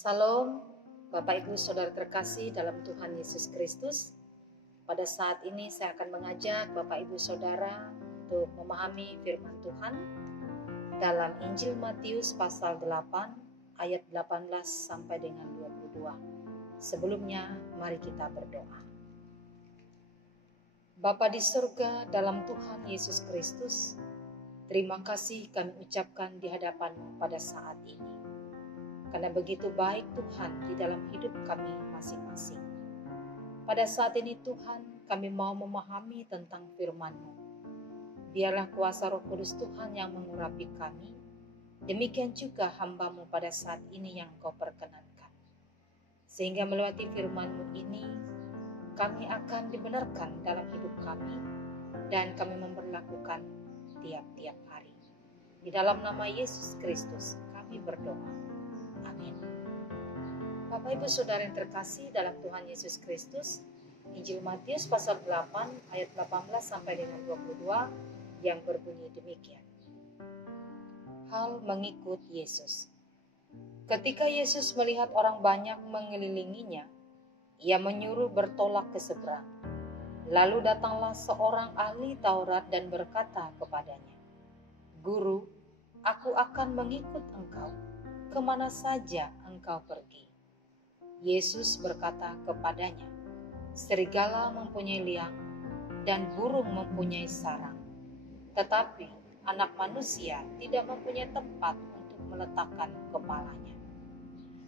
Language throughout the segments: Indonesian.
Salam, Bapak Ibu Saudara terkasih dalam Tuhan Yesus Kristus. Pada saat ini saya akan mengajak Bapak Ibu Saudara untuk memahami firman Tuhan dalam Injil Matius pasal 8 ayat 18 sampai dengan 22. Sebelumnya mari kita berdoa. Bapa di surga, dalam Tuhan Yesus Kristus, terima kasih kami ucapkan di hadapan-Mu pada saat ini. Karena begitu baik Tuhan di dalam hidup kami masing-masing. Pada saat ini Tuhan, kami mau memahami tentang firman-Mu. Biarlah kuasa Roh Kudus Tuhan yang mengurapi kami. Demikian juga hamba-Mu pada saat ini yang Kau perkenankan. Sehingga melewati firman-Mu ini, kami akan dibenarkan dalam hidup kami dan kami memperlakukan tiap-tiap hari. Di dalam nama Yesus Kristus kami berdoa. Amin. Bapak Ibu Saudara yang terkasih dalam Tuhan Yesus Kristus, Injil Matius pasal 8 ayat 18 sampai dengan 22 yang berbunyi demikian. Hal mengikut Yesus. Ketika Yesus melihat orang banyak mengelilinginya, Ia menyuruh bertolak ke seberang. Lalu datanglah seorang ahli Taurat dan berkata kepadanya, "Guru, aku akan mengikut engkau kemana saja engkau pergi." Yesus berkata kepadanya, "Serigala mempunyai liang dan burung mempunyai sarang, tetapi anak manusia tidak mempunyai tempat untuk meletakkan kepalanya."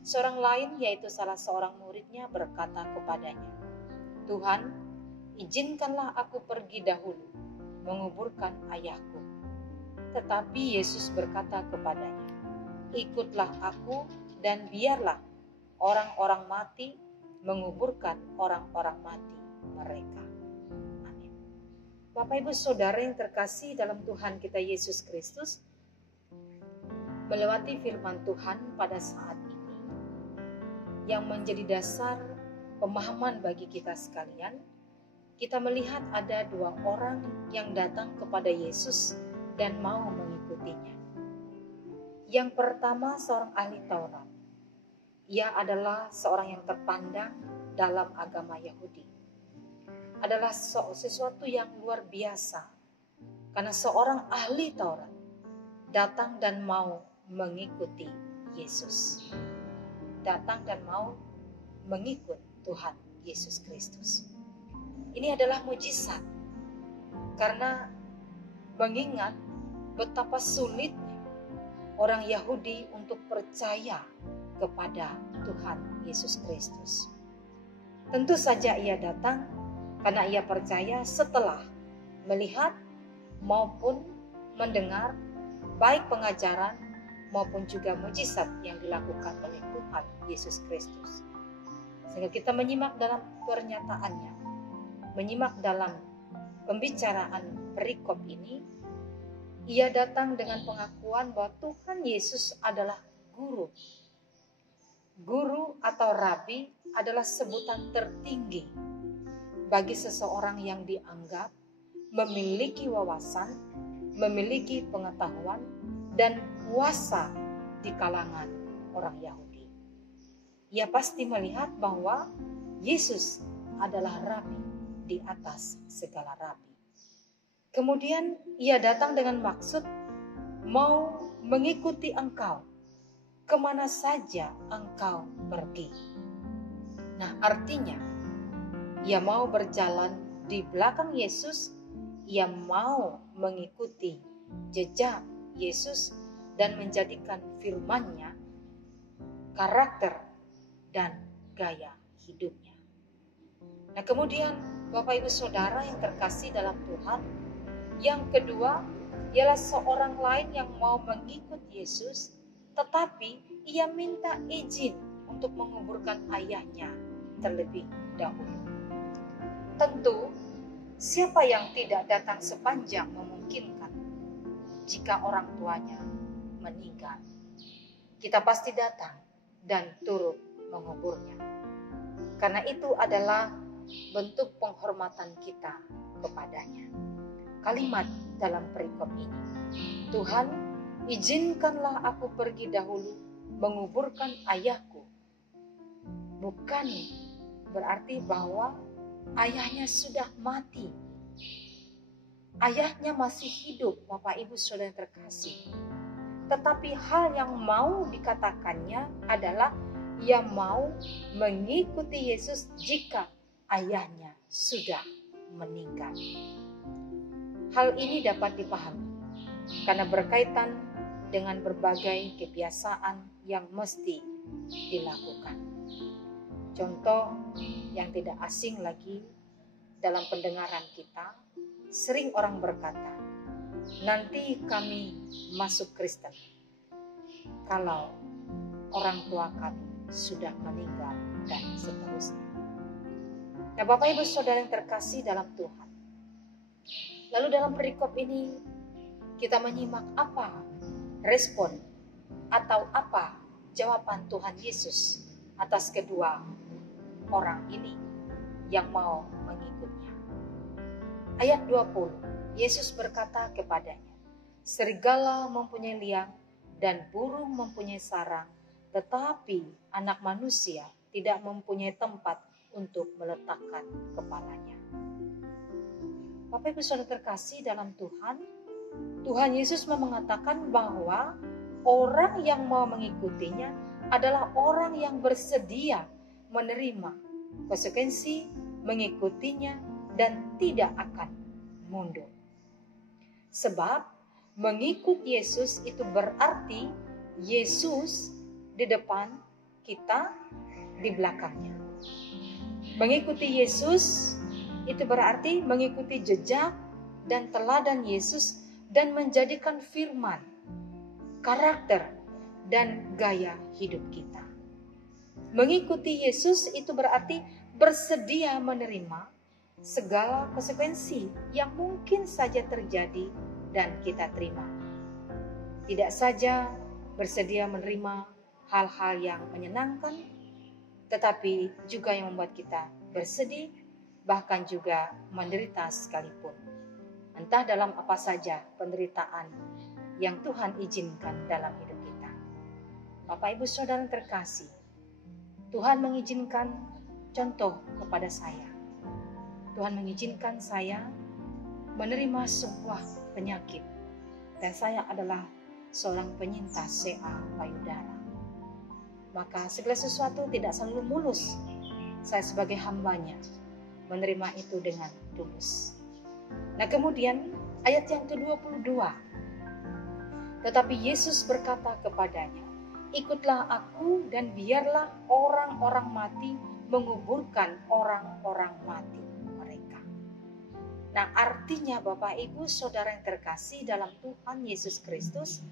Seorang lain, yaitu salah seorang muridnya, berkata kepadanya, "Tuhan, izinkanlah aku pergi dahulu menguburkan ayahku." Tetapi Yesus berkata kepadanya, "Ikutlah aku dan biarlah orang-orang mati menguburkan orang-orang mati mereka." Amin. Bapak Ibu Saudara yang terkasih dalam Tuhan kita Yesus Kristus, melewati firman Tuhan pada saat ini yang menjadi dasar pemahaman bagi kita sekalian, kita melihat ada dua orang yang datang kepada Yesus dan mau mengikutinya. Yang pertama, seorang ahli Taurat. Ia adalah seorang yang terpandang dalam agama Yahudi. Adalah sesuatu yang luar biasa, karena seorang ahli Taurat datang dan mau mengikuti Yesus. Datang dan mau mengikut Tuhan Yesus Kristus. Ini adalah mujizat, karena mengingat betapa sulitnya orang Yahudi untuk percaya kepada Tuhan Yesus Kristus. Tentu saja ia datang karena ia percaya setelah melihat maupun mendengar baik pengajaran maupun juga mujizat yang dilakukan oleh Tuhan Yesus Kristus. Sehingga kita menyimak dalam pernyataannya, menyimak dalam pembicaraan perikop ini, ia datang dengan pengakuan bahwa Tuhan Yesus adalah guru. Guru atau rabi adalah sebutan tertinggi bagi seseorang yang dianggap memiliki wawasan, memiliki pengetahuan, dan kuasa di kalangan orang Yahudi. Ia pasti melihat bahwa Yesus adalah rabi di atas segala rabi. Kemudian ia datang dengan maksud mau mengikuti engkau kemana saja engkau pergi. Nah, artinya ia mau berjalan di belakang Yesus, ia mau mengikuti jejak Yesus dan menjadikan firman-Nya karakter dan gaya hidupnya. Nah, kemudian Bapak Ibu Saudara yang terkasih dalam Tuhan, yang kedua ialah seorang lain yang mau mengikut Yesus, tetapi ia minta izin untuk menguburkan ayahnya terlebih dahulu. Tentu, siapa yang tidak datang sepanjang memungkinkan jika orang tuanya meninggal? Kita pasti datang dan turut menguburnya. Karena itu adalah bentuk penghormatan kita kepadanya. Kalimat dalam perikop ini, "Tuhan, izinkanlah aku pergi dahulu menguburkan ayahku bukan berarti bahwa ayahnya sudah mati. Ayahnya masih hidup, Bapak Ibu Saudara yang terkasih. Tetapi hal yang mau dikatakannya adalah ia mau mengikuti Yesus jika ayahnya sudah meninggal. Hal ini dapat dipahami karena berkaitan dengan berbagai kebiasaan yang mesti dilakukan. Contoh yang tidak asing lagi dalam pendengaran kita, sering orang berkata, nanti kami masuk Kristen kalau orang tua kami sudah meninggal dan seterusnya. Nah, Bapak Ibu Saudara yang terkasih dalam Tuhan. Lalu dalam perikop ini kita menyimak apa respon atau apa jawaban Tuhan Yesus atas kedua orang ini yang mau mengikutnya. Ayat 20, Yesus berkata kepadanya, serigala mempunyai liang dan burung mempunyai sarang, tetapi anak manusia tidak mempunyai tempat untuk meletakkan kepalanya. Bapak Ibu Saudara terkasih dalam Tuhan, Tuhan Yesus mau mengatakan bahwa orang yang mau mengikutinya adalah orang yang bersedia menerima konsekuensi mengikutinya dan tidak akan mundur. Sebab mengikut Yesus itu berarti Yesus di depan, kita di belakangnya. Mengikuti Yesus itu berarti mengikuti jejak dan teladan Yesus dan menjadikan firman, karakter, dan gaya hidup kita. Mengikuti Yesus itu berarti bersedia menerima segala konsekuensi yang mungkin saja terjadi dan kita terima. Tidak saja bersedia menerima hal-hal yang menyenangkan, tetapi juga yang membuat kita bersedih, bahkan juga menderita sekalipun. Entah dalam apa saja penderitaan yang Tuhan izinkan dalam hidup kita. Bapak Ibu Saudara terkasih, Tuhan mengizinkan contoh kepada saya. Tuhan mengizinkan saya menerima sebuah penyakit dan saya adalah seorang penyintas CA payudara. Maka segala sesuatu tidak selalu mulus. Saya sebagai hambanya menerima itu dengan tulus. Nah kemudian ayat yang ke-22. Tetapi Yesus berkata kepadanya, ikutlah aku dan biarlah orang-orang mati menguburkan orang-orang mati mereka. Nah artinya Bapak Ibu Saudara yang terkasih dalam Tuhan Yesus Kristus,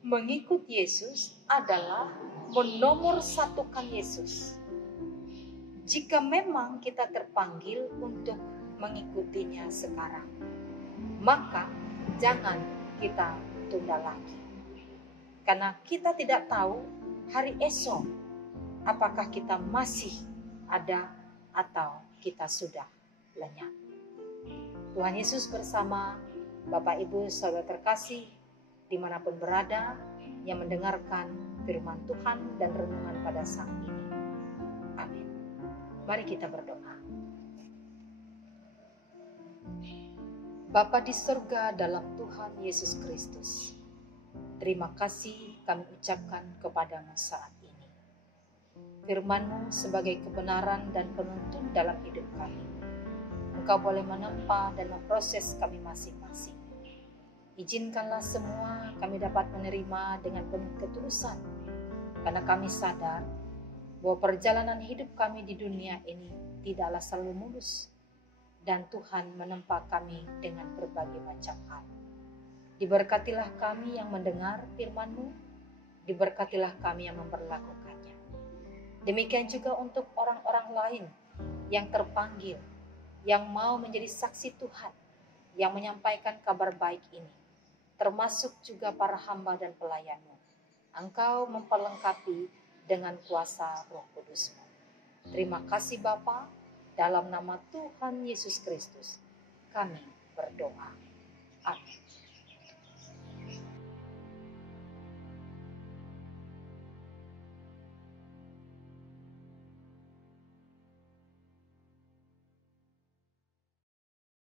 mengikut Yesus adalah menomorsatukan Yesus. Jika memang kita terpanggil untuk mengikutinya sekarang, maka jangan kita tunda lagi. Karena kita tidak tahu hari esok apakah kita masih ada atau kita sudah lenyap. Tuhan Yesus bersama Bapak Ibu Saudara terkasih dimanapun berada yang mendengarkan firman Tuhan dan renungan pada saat ini. Amin. Mari kita berdoa. Bapa di surga dalam Tuhan Yesus Kristus, terima kasih kami ucapkan kepadamu saat ini. Firman-Mu sebagai kebenaran dan penuntun dalam hidup kami. Engkau boleh menempa dan memproses kami masing-masing. Izinkanlah semua kami dapat menerima dengan penuh ketulusan, karena kami sadar bahwa perjalanan hidup kami di dunia ini tidaklah selalu mulus, dan Tuhan menempa kami dengan berbagai macam hal. Diberkatilah kami yang mendengar firman-Mu, diberkatilah kami yang memperlakukannya. Demikian juga untuk orang-orang lain yang terpanggil, yang mau menjadi saksi Tuhan, yang menyampaikan kabar baik ini, termasuk juga para hamba dan pelayan-Mu. Engkau memperlengkapi dengan kuasa Roh Kudus-Mu. Terima kasih Bapa, dalam nama Tuhan Yesus Kristus kami berdoa. Amin.